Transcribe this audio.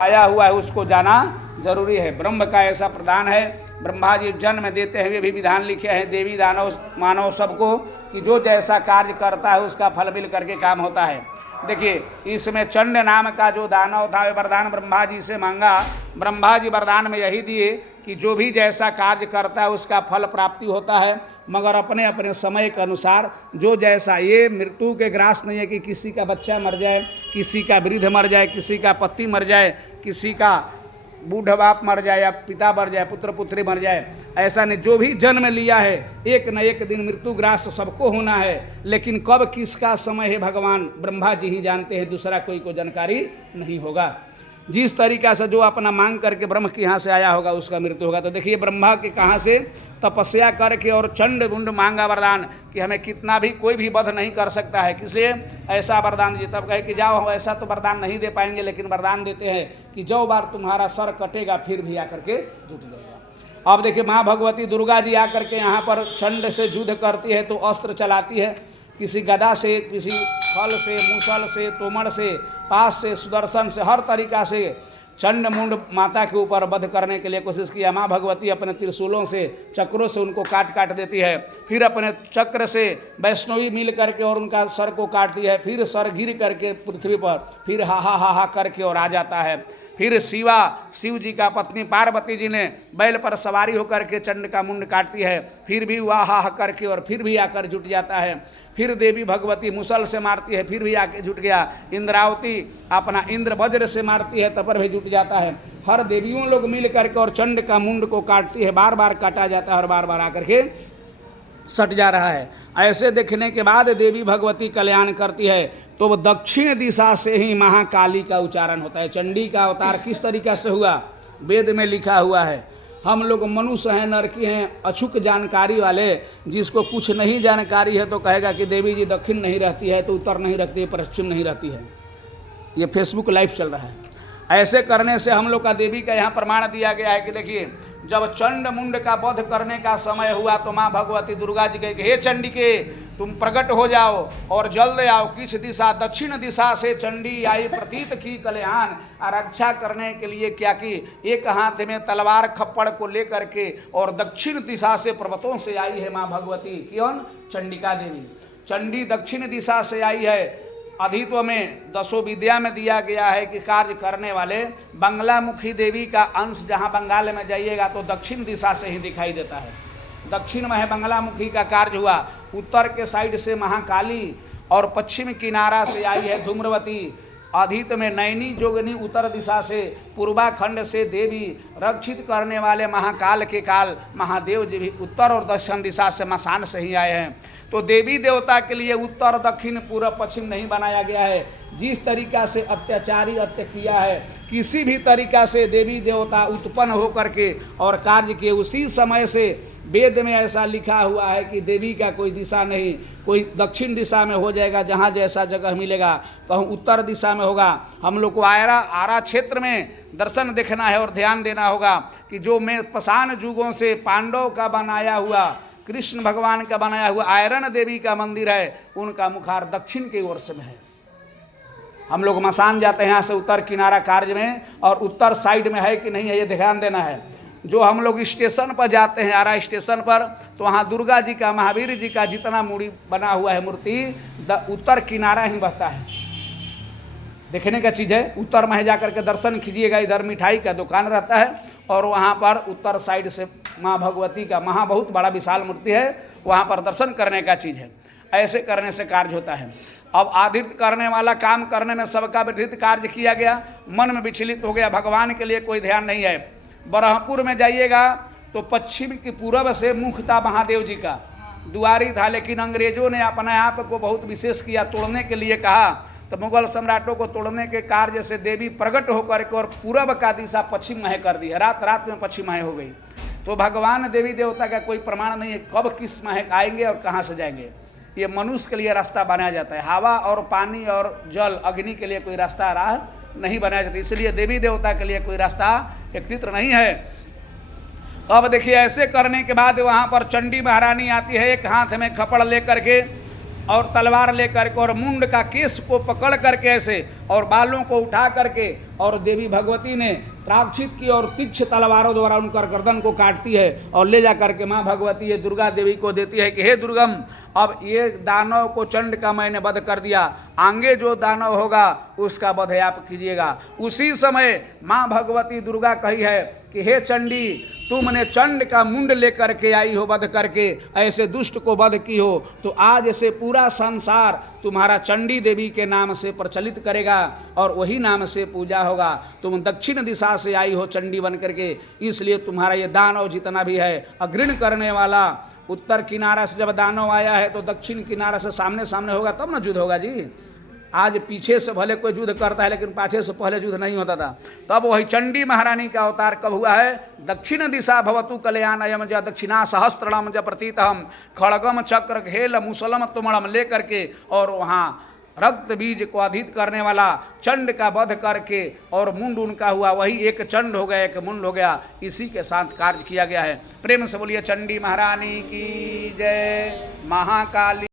आया हुआ है उसको जाना जरूरी है। ब्रह्म का ऐसा प्रदान है, ब्रह्मा जी जन्म देते हुए भी विधान लिखे हैं देवी दानव मानव सबको कि जो जैसा कार्य करता है उसका फल मिल करके काम होता है। देखिए इसमें चंड नाम का जो दानव था वरदान ब्रह्मा जी से मांगा, ब्रह्मा जी वरदान में यही दिए कि जो भी जैसा कार्य करता है उसका फल प्राप्ति होता है, मगर अपने अपने समय के अनुसार जो जैसा। ये मृत्यु के ग्रास नहीं है कि किसी का बच्चा मर जाए, किसी का वृद्ध मर जाए, किसी का पति मर जाए, किसी का बूढ़ा बाप मर जाए या पिता मर जाए, पुत्र पुत्री मर जाए, ऐसा नहीं। जो भी जन्म लिया है एक न एक दिन मृत्यु ग्रास सबको होना है, लेकिन कब किसका समय है भगवान ब्रह्मा जी ही जानते हैं, दूसरा कोई को जानकारी नहीं होगा। जिस तरीका से जो अपना मांग करके ब्रह्म के यहाँ से आया होगा उसका मृत्यु होगा। तो देखिए ब्रह्मा के कहाँ से तपस्या करके और चंड मुंड मांगा वरदान कि हमें कितना भी कोई भी वध नहीं कर सकता है, किसलिए ऐसा वरदान जी। तब कहे कि जाओ हम ऐसा तो वरदान नहीं दे पाएंगे, लेकिन वरदान देते हैं कि जो बार तुम्हारा सर कटेगा फिर भी आकर के जुट जाएगा। अब देखिए माँ भगवती दुर्गा जी आकर के यहाँ पर चंड से युद्ध करती है तो अस्त्र चलाती है, किसी गदा से, किसी फल से, मूसल से, तोमर से, पास से, सुदर्शन से, हर तरीका से चंड मुंड माता के ऊपर वध करने के लिए कोशिश किया। माँ भगवती अपने त्रिशूलों से, चक्रों से उनको काट काट देती है, फिर अपने चक्र से वैष्णवी मिल करके और उनका सर को काटती है, फिर सर गिर करके पृथ्वी पर, फिर हा हा हा हा करके और आ जाता है। फिर शिव जी का पत्नी पार्वती जी ने बैल पर सवारी होकर के चंड का मुंड काटती है, फिर भी वह हा हा करके और फिर भी आकर जुट जाता है। फिर देवी भगवती मुसल से मारती है, फिर भी आके जुट गया। इंद्रावती अपना इंद्र वज्र से मारती है, तब पर भी जुट जाता है। हर देवियों लोग मिल करके और चंड का मुंड को काटती है, बार बार काटा जाता है और बार बार आकर के सट जा रहा है। ऐसे देखने के बाद देवी भगवती कल्याण करती है तो दक्षिण दिशा से ही महाकाली का उच्चारण होता है। चंडी का अवतार किस तरीका से हुआ वेद में लिखा हुआ है। हम लोग मनुष्य हैं, नरकी हैं, अछूक जानकारी वाले, जिसको कुछ नहीं जानकारी है तो कहेगा कि देवी जी दक्षिण नहीं रहती है तो उत्तर नहीं रहती है, पश्चिम नहीं रहती है। ये फेसबुक लाइव चल रहा है। ऐसे करने से हम लोग का देवी का यहाँ प्रमाण दिया गया है कि देखिए जब चंड मुंड का वध करने का समय हुआ तो माँ भगवती दुर्गा जी कहे हे चंडिके तुम प्रकट हो जाओ और जल्द आओ। किस दिशा? दक्षिण दिशा से चंडी आई प्रतीत की कल्याण। रक्षा करने के लिए क्या कि एक हाथ में तलवार खप्पड़ को लेकर के और दक्षिण दिशा से पर्वतों से आई है माँ भगवती। कौन? चंडिका देवी। चंडी दक्षिण दिशा से आई है। अधित्व में दसों विद्या में दिया गया है कि कार्य करने वाले बंगलामुखी देवी का अंश जहाँ बंगाल में जाइएगा तो दक्षिण दिशा से ही दिखाई देता है। दक्षिण में है बंगलामुखी का कार्य हुआ, उत्तर के साइड से महाकाली और पश्चिम किनारा से आई है धूम्रवती। अधित में नैनी जोगनी उत्तर दिशा से, पूर्वाखंड से देवी रक्षित करने वाले महाकाल के काल महादेव जी भी उत्तर और दक्षिण दिशा से मसान से ही आए हैं। तो देवी देवता के लिए उत्तर दक्षिण पूर्व पश्चिम नहीं बनाया गया है। जिस तरीका से अत्याचारी हत्या किया है, किसी भी तरीका से देवी देवता उत्पन्न होकर के और कार्य किए, उसी समय से वेद में ऐसा लिखा हुआ है कि देवी का कोई दिशा नहीं, कोई दक्षिण दिशा में हो जाएगा जहाँ जैसा जगह मिलेगा, कहूँ उत्तर दिशा में होगा। हम लोग को आरा क्षेत्र में दर्शन देखना है और ध्यान देना होगा कि जो में पाषाण युगों से पांडव का बनाया हुआ, कृष्ण भगवान का बनाया हुआ आयरन देवी का मंदिर है, उनका मुखार दक्षिण की ओर से है। हम लोग मसान जाते हैं यहाँ से उत्तर किनारा कार्य में, और उत्तर साइड में है कि नहीं है ये ध्यान देना है। जो हम लोग स्टेशन पर जाते हैं आरा स्टेशन पर, तो वहाँ दुर्गा जी का, महावीर जी का जितना मूर्ति बना हुआ है मूर्ति उत्तर किनारा ही बहता है। देखने का चीज़ है। उत्तर में जाकर के दर्शन कीजिएगा। इधर मिठाई का दुकान रहता है और वहाँ पर उत्तर साइड से माँ भगवती का बहुत बड़ा विशाल मूर्ति है, वहाँ पर दर्शन करने का चीज़ है। ऐसे करने से कार्य होता है। अब आदित्य करने वाला काम करने में सबका विधित कार्य किया गया, मन में विचलित हो गया, भगवान के लिए कोई ध्यान नहीं है। ब्रह्मपुर में जाइएगा तो पश्चिम की पूर्व से मुख था महादेव जी का, दुआरी था, लेकिन अंग्रेजों ने अपने आप को बहुत विशेष किया, तोड़ने के लिए कहा। तो मुगल सम्राटों को तोड़ने के कार्य से देवी प्रकट होकर के और पूरब का दिशा पश्चिम मह कर दी है। रात में पश्चिम मह हो गई। तो भगवान देवी देवता का कोई प्रमाण नहीं है कब किस मह आएंगे और कहाँ से जाएंगे। ये मनुष्य के लिए रास्ता बनाया जाता है। हवा और पानी और जल अग्नि के लिए कोई रास्ता राह नहीं बनाया जाता, इसलिए देवी देवता के लिए कोई रास्ता एकत्रित नहीं है। अब देखिए ऐसे करने के बाद वहाँ पर चंडी महारानी आती है, एक हाथ में खपड़ लेकर के और तलवार लेकर के और मुंड का केस को पकड़ करके ऐसे और बालों को उठा करके और देवी भगवती ने प्रायश्चित की और तीक्ष्ण तलवारों द्वारा उनकर गर्दन को काटती है और ले जा करके माँ भगवती ये दुर्गा देवी को देती है कि हे दुर्गम, अब ये दानव को चंड का मैंने वध कर दिया, आगे जो दानव होगा उसका वध आप कीजिएगा। उसी समय माँ भगवती दुर्गा कही है कि हे चंडी, तुमने चंड का मुंड लेकर के आई हो वध करके, ऐसे दुष्ट को वध की हो, तो आज से पूरा संसार तुम्हारा चंडी देवी के नाम से प्रचलित करेगा और वही नाम से पूजा होगा। तुम दक्षिण दिशा से आई हो चंडी बन करके, इसलिए तुम्हारा ये दानव जितना भी है अग्रण करने वाला, उत्तर किनारा से जब दानव आया है तो दक्षिण किनारा से सामने सामने होगा तब न युद्ध होगा जी। आज पीछे से भले कोई युद्ध करता है लेकिन पाछे से पहले युद्ध नहीं होता था। तब वही चंडी महारानी का अवतार कब हुआ है? दक्षिण दिशा भवतु कल्याणयम ज दक्षिणा सहस्त्रम ज प्रतीतहम खड़गम चक्र घेल मुसलम तुमड़म ले करके और वहाँ रक्त बीज को अधित करने वाला चंड का वध करके और मुंड उनका हुआ, वही एक चंड हो गया एक मुंड हो गया। इसी के साथ कार्य किया गया है। प्रेम से बोलिए चंडी महारानी की जय। महाकाली